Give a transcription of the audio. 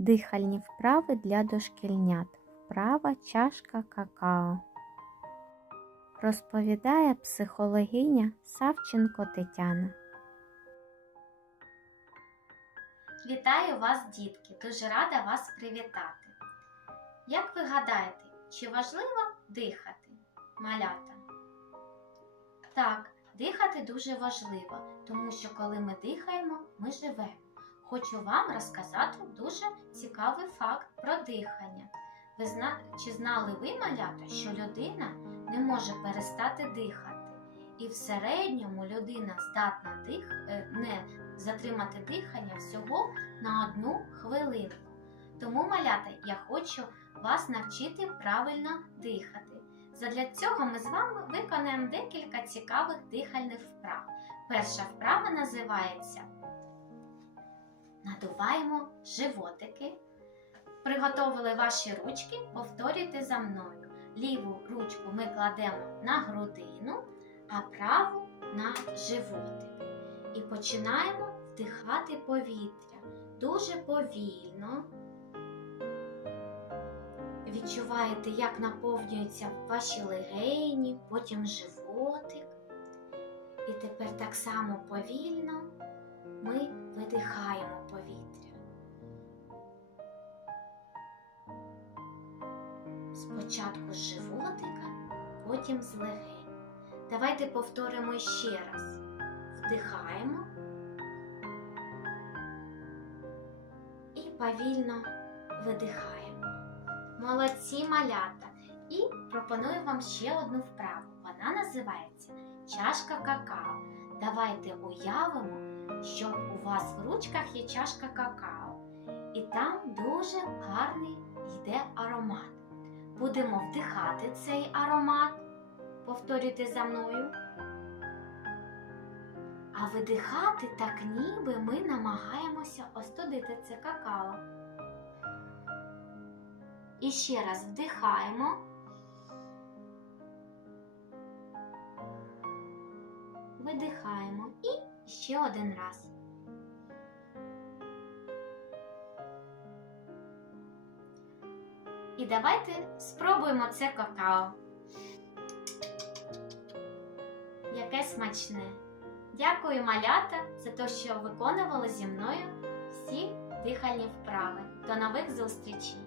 Дихальні вправи для дошкільнят. Вправа чашка какао. Розповідає психологиня Савченко Тетяна. Вітаю вас, дітки! Дуже рада вас привітати. Як ви гадаєте, чи важливо дихати, малята? Так, дихати дуже важливо, тому що коли ми дихаємо, ми живемо. Хочу вам розказати дуже цікавий факт про дихання. Ви зна... Чи знали ви, малята, що людина не може перестати дихати? І в середньому людина здатна дих... е, не затримати дихання всього на одну хвилину. Тому, малята, я хочу вас навчити правильно дихати. Задля цього ми з вами виконаємо декілька цікавих дихальних вправ. Перша вправа називається Надуваємо животики. Приготовили ваші ручки, повторюйте за мною. Ліву ручку ми кладемо на грудину, а праву на животик. І починаємо вдихати повітря дуже повільно. Відчуваєте, як наповнюються ваші легені, потім животик. І тепер так само повільно ми видихаємо Спочатку з животика, потім з легень. Давайте повторимо ще раз. Вдихаємо і повільно видихаємо. Молодці малята! І пропоную вам ще одну вправу. Вона називається чашка какао. Давайте уявимо, що у вас в ручках є чашка какао, і там дуже гарний йде аромат. Будемо вдихати цей аромат. Повторюйте за мною. А видихати так ніби ми намагаємося остудити це какао. І ще раз вдихаємо. Видихаємо і ще один раз. І давайте спробуємо це какао. Яке смачне! Дякую, малята, за те, що виконували зі мною всі дихальні вправи. До нових зустрічей!